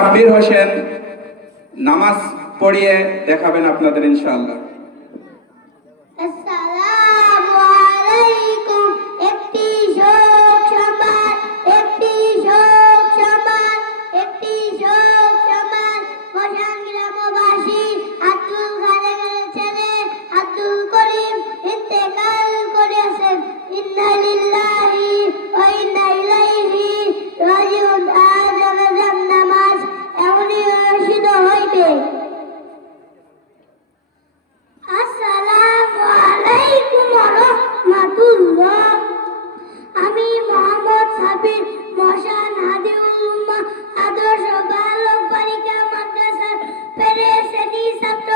সাব্বির হোসেন নামাজ পড়িয়ে দেখাবেন আপনাদের ইনশাআল্লাহ। আসসালামু আলাইকুম। একটি শোক সমাজ, একটি শোক সমাজ, একটি শোক সমাজ। মশান গ্রামবাসী আব্দুল খালেকের ছেলে আব্দুল করিম ইন্তেকাল করেছেন। ইন্না লিল্লাহি ওয়া ইন্না ইলাইহি রাজিউন। আজ রমজান নামাজ এমনই অনুষ্ঠিত হইবে। আসসালামু আলাইকুম ওয়া রাহমাতুল্লাহ। আমি মোহাম্মদ সাবির মশান হাদিউল উম্মাহ আদর্শ বালক বালিকা মাদ্রাসার শ্রেণী ছাত্র।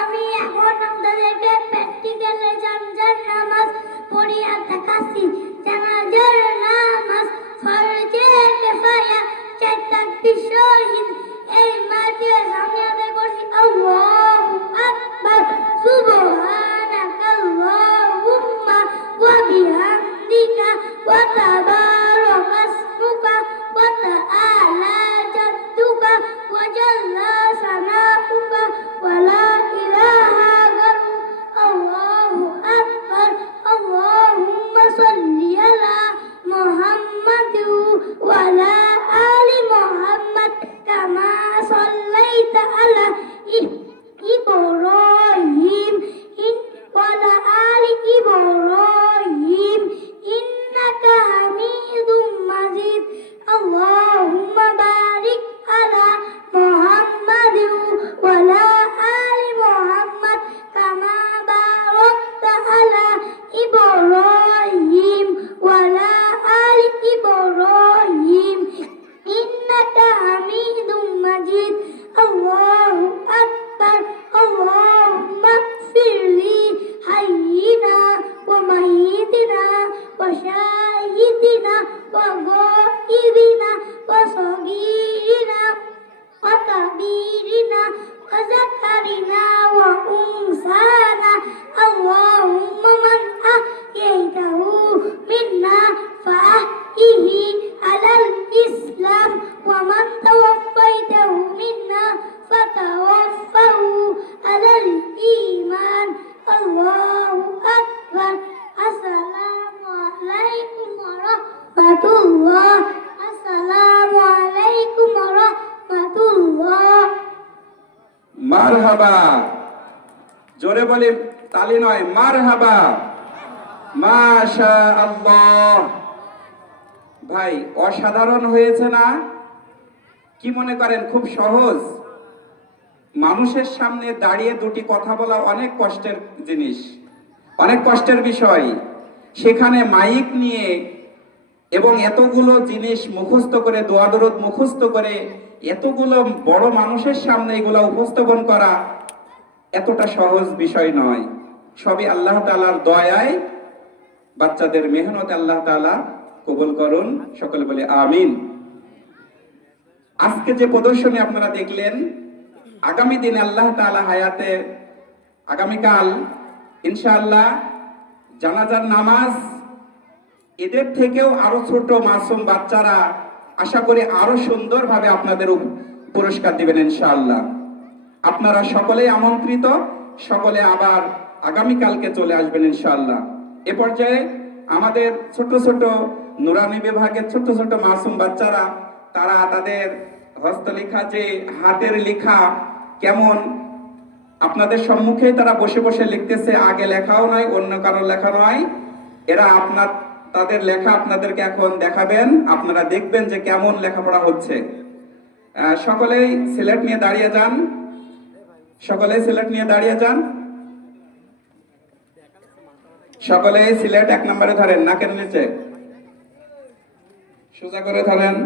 আমি এখন আপনাদেরকে প্র্যাকটিক্যালে জানাজার নামাজ পড়িয়ে দেখাচ্ছি। জানাজার নামাজ ফরজে কিফায়া, 4 তাকবীর শহীদ। এই মাঠে সামনে আদায় করছি আল্লাহু আকবার। সুবহানাকাল্লাহুম্মা ওয়া বিহামদিকা ওয়া তাবারাকা ইসমুকা ওয়া তাআলা জাদ্দুকা ওয়া জাল্লা সানাউকা ওয়া লা ইলাহা গায়রুক। আল্লাহু আকবার। আল্লাহুম্মা সাল্লি আলা মুহাম্মাদ ওয়া আলা আলি মুহাম্মাদ কামা সাল্লাইতা আলা ইব্রাহিম ওয়া আলা আলি ইব্রাহিম ইন্নাকা হামিদুম মাজিদ। আল্লাহুম্মা বারিক আলা মুহাম্মাদ ওয়া আলা আলি মুহাম্মাদ কামা বারাকতা আলা ইব্রাহিম ওয়া আলা আলি ইব্রাহিম ইন্নাকা হামিদুম মাজিদ। আল্লাহু আকবার। আল্লাহুম্মা ইগফিরলি হাইয়িনা ওয়া মাইয়িতিনা ওয়া শাহিদিনা ওয়া গায়িবিনা ওয়া সগীরিনা ওয়া কাবীরিনা ওয়া যাকারিনা ওয়া উনসানা। আল্লাহুম্মা মান আহইয়াতাহু মিন্না ফাআহইহি আলাল ইসলাম ওয়া মান তাওয়াফাইতাহু মিন্না ফাতাওয়াফাহু আলাল ঈমান। আল্লাহু আকবার। আসসালামু আলাইকুম ওয়া রাহমাতুল্লাহ। আসসালামু আলাইকুম ওয়া রাহমাতুল্লাহ। মারহাবা। জোরে বলি, তালি নয়, মারহাবা। মাশাআল্লাহ। ভাই অসাধারণ হয়েছে না? কি মনে করেন খুব সহজ? মানুষের সামনে দাঁড়িয়ে দুটি কথা বলা অনেক কষ্টের জিনিস, অনেক কষ্টের বিষয়। সেখানে মাইক নিয়ে এবং এতগুলো জিনিস মুখস্থ করে, দোয়া দরুদ মুখস্থ করে এতগুলো বড় মানুষের সামনে এগুলো উপস্থাপন করা এতটা সহজ বিষয় নয়। সবই আল্লাহ তাআলার দয়ায়, বাচ্চাদের মেহনত আল্লাহ তাআলা কবুল করুন। সকলে বলে আমিন। আজকে যে প্রদর্শনী আপনারা দেখলেন, আগামী দিনে আল্লাহ তাআলা হায়াতে আগামীকাল ইনশাআল্লাহ জানাজার নামাজ, এদের থেকেও আরো ছোট মাসুম বাচ্চারা আশা করি আরো সুন্দরভাবে আপনাদের পুরস্কার দিবেন ইনশাআল্লাহ। আপনারা সকলেই আমন্ত্রিত, সকলে আবার আগামীকালকে চলে আসবেন ইনশাআল্লাহ। এ পর্যায়ে আমাদের ছোট ছোট নুরানি বিভাগের ছোট ছোট মাসুম বাচ্চারা, তারা তাদের হস্তলেখা যে হাতের লেখা কেমন আপনাদের সম্মুখে তারা বসে বসে লিখতেছে। আগে লেখাও নয়, অন্য কারোর লেখা নয়, এরা তাদের লেখা আপনাদেরকে এখন দেখাবেন। আপনারা দেখবেন যে কেমন লেখাপড়া হচ্ছে। সকলেই সিলেট নিয়ে দাঁড়িয়ে যান, সকলেই সিলেট নিয়ে দাঁড়িয়ে যান। সকলে সিলেট 1 নম্বরে ধরেন, নাকের নিচে সোজা করে ধরেন।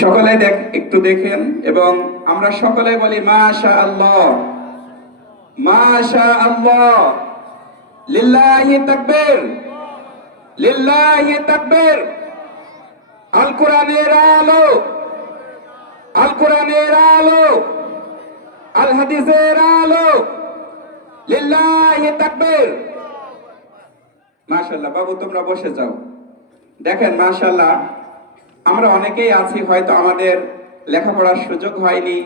সকলে একটু দেখেন এবং আমরা সকলে বলি মাশাআল্লাহ, মাশাআল্লাহ, লিল্লাহি তাকবীর, লিল্লাহি তাকবীর। আল কোরআনের আলো, আল কোরআনের আলো, আল হাদিসের আলো, লিল্লাহি তাকবীর। মাশাআল্লাহ। বাবু তোমরা বসে যাও, দেখেন মাশাআল্লাহ, আমরা অনেকেই আছি হয়তো আমাদের লেখাপড়ার সুযোগ হয়নি,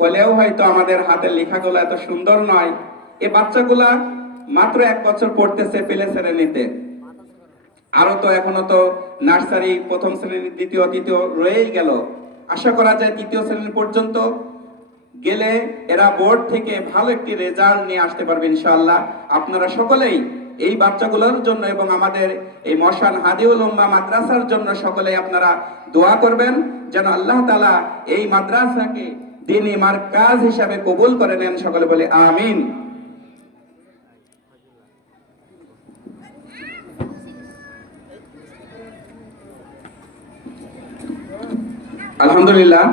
হলেও হয়তো আমাদের হাতের লেখাগুলো এত সুন্দর নয়। এই বাচ্চাগুলা মাত্র 1 বছর পড়তেছে প্লে শ্রেণীতে, আরো তো এখনো তো নার্সারি, প্রথম শ্রেণী, দ্বিতীয়, তৃতীয় রয়েই গেল। আশা করা যায় তৃতীয় শ্রেণী পর্যন্ত গেলে এরা বোর্ড থেকে ভালো একটি রেজাল্ট নিয়ে আসতে পারবে ইনশাআল্লাহ। আপনারা সকলেই এই বাচ্চাগুলোর জন্য এবং আমাদের এই মশান হাদিউল উম্মাহ মাদ্রাসার জন্য সকলেই আপনারা দোয়া করবেন, যেন আল্লাহ তাআলা এই মাদ্রাসাকে দ্বীনি মারকাজ হিসাবে কবুল করে নেন। সকলে বলে আমিন। আলহামদুলিল্লাহ,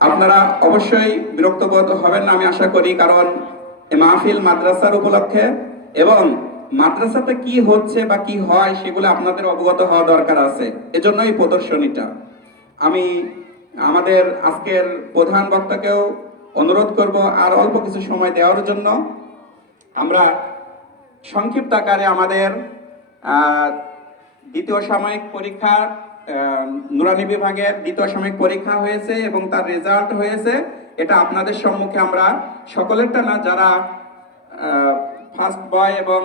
আপনারা অবশ্যই বিরক্ত বোধ হবেন না আমি আশা করি, কারণ এই মাহফিল মাদ্রাসার উপলক্ষে এবং মাদ্রাসাতে কি হচ্ছে বা কি হয় সেগুলো আপনাদের অবগত হওয়া দরকার আছে, এজন্য এই প্রদর্শনীটা। আমি আমাদের আজকের প্রধান বক্তাকেও অনুরোধ করব আর অল্প কিছু সময় দেওয়ার জন্য। আমরা সংক্ষিপ্ত আকারে আমাদের দ্বিতীয় সাময়িক পরীক্ষা, নুরানি বিভাগের দ্বিতীয় সাময়িক পরীক্ষা হয়েছে এবং তার রেজাল্ট হয়েছে, এটা আপনাদের সম্মুখে আমরা সকলেরটা না, যারা ফার্স্ট বয় এবং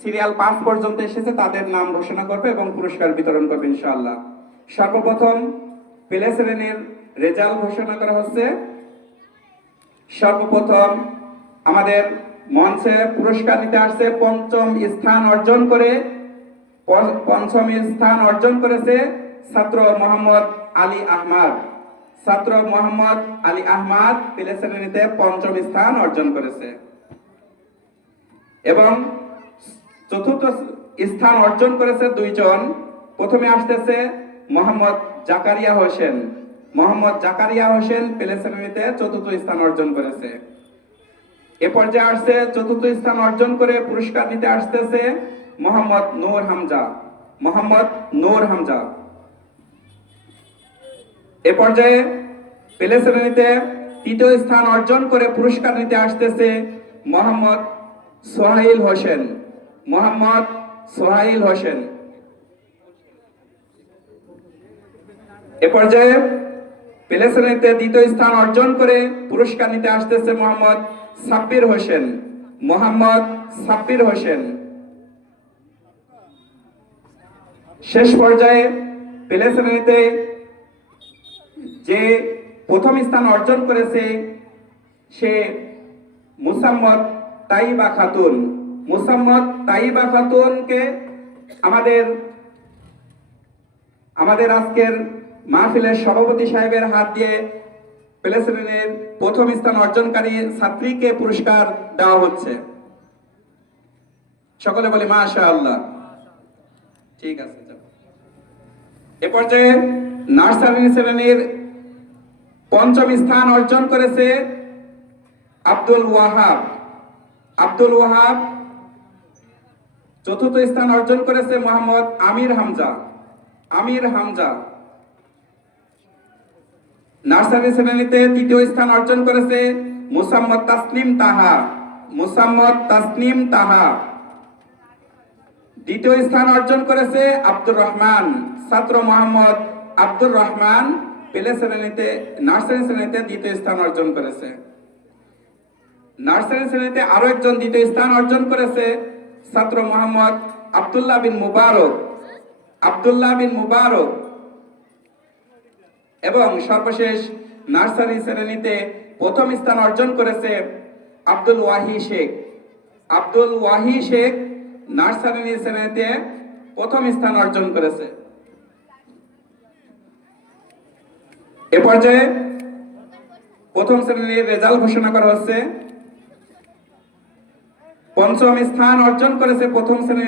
সিরিয়াল 5 পর্যন্ত এসেছে তাদের নাম ঘোষণা করবে এবং পুরস্কার বিতরণ করবে ইনশাআল্লাহ। সর্বপ্রথম প্লে শ্রেণীর রেজাল্ট ঘোষণা করা হচ্ছে। সর্বপ্রথম আমাদের মঞ্চে পুরস্কার নিতে আসছে পঞ্চম স্থান অর্জন করেছে ছাত্র মোহাম্মদ আলী আহমদ। ছাত্র মোহাম্মদ আলী আহমদ প্লে শ্রেণীতে পঞ্চম স্থান অর্জন করেছে এবং চতুর্থ স্থান অর্জন করেছে 2 জন। প্রথমে আসতেছে মোহাম্মদ জাকারিয়া হোসেন। মোহাম্মদ জাকারিয়া হোসেন প্লে শ্রেণীতে চতুর্থ স্থান অর্জন করেছে। এ পর্যায়ে আসছে চতুর্থ স্থান অর্জন করে পুরস্কার নিতে আসতেছে মোহাম্মদ নূর হামজা। মোহাম্মদ নূর হামজা। এ পর্যায়ে প্লে শ্রেণীতে তৃতীয় স্থান অর্জন করে পুরস্কার নিতে আসতেছে মোহাম্মদ সোহাইল হোসেন। মোহাম্মদ সোহাইল হোসেন। এ পর্যায়ে প্লে শ্রেণীতে দ্বিতীয় স্থান অর্জন করে পুরস্কার নিতে আসতেছে মোহাম্মদ সাব্বির হোসেন। মোহাম্মদ সাব্বির হোসেন। শেষ পর্যায়ে প্লে শ্রেণীতে যে প্রথম স্থান অর্জন করেছে সে মুসাম্মদ তাইবা খাতুন। মুসাম্মদ তাইবা খাতুনকে আমাদের আজকের মাহফিলের সভাপতি সাহেবের হাত দিয়ে প্লে শ্রেণীর প্রথম স্থান অর্জনকারী ছাত্রীকে পুরস্কার দেওয়া হচ্ছে। সকলে বলি মাশাআল্লাহ। ঠিক আছে। এ পর্যায়ে নার্সারি শ্রেণীর পঞ্চম স্থান অর্জন করেছে আব্দুল ওয়াহাব। আব্দুল ওয়াহাব। চতুর্থ স্থান অর্জন করেছে মোহাম্মদ আমির হামজা। আমির হামজা। নার্সারি শ্রেণীতে তৃতীয় স্থান অর্জন করেছে মুসাম্মদ তাসনিম তাহা। মুসাম্মদ তাসনিম তাহা। দ্বিতীয় স্থান অর্জন করেছে আব্দুর রহমান। ছাত্র মোহাম্মদ আব্দুর রহমান প্লে শ্রেণীতে নার্সারি শ্রেণীতে দ্বিতীয় স্থান অর্জন করেছে। নার্সারি শ্রেণীতে আরো একজন দ্বিতীয় স্থান অর্জন করেছে ছাত্র মোহাম্মদ আব্দুল্লাহ বিন মুবারক। আব্দুল্লাহ বিন মুবারক। এবং সর্বশেষ নার্সারি শ্রেণীতে প্রথম স্থান অর্জন করেছে আব্দুল ওয়াহি শেখ। আব্দুল ওয়াহি শেখ নার্সারি শ্রেণীতে প্রথম স্থান অর্জন করেছে। এ পর্যায়ে প্রথম শ্রেণীর রেজাল্ট ঘোষণা করা হচ্ছে। পঞ্চম স্থান অর্জন করেছে প্রথম শ্রেণীর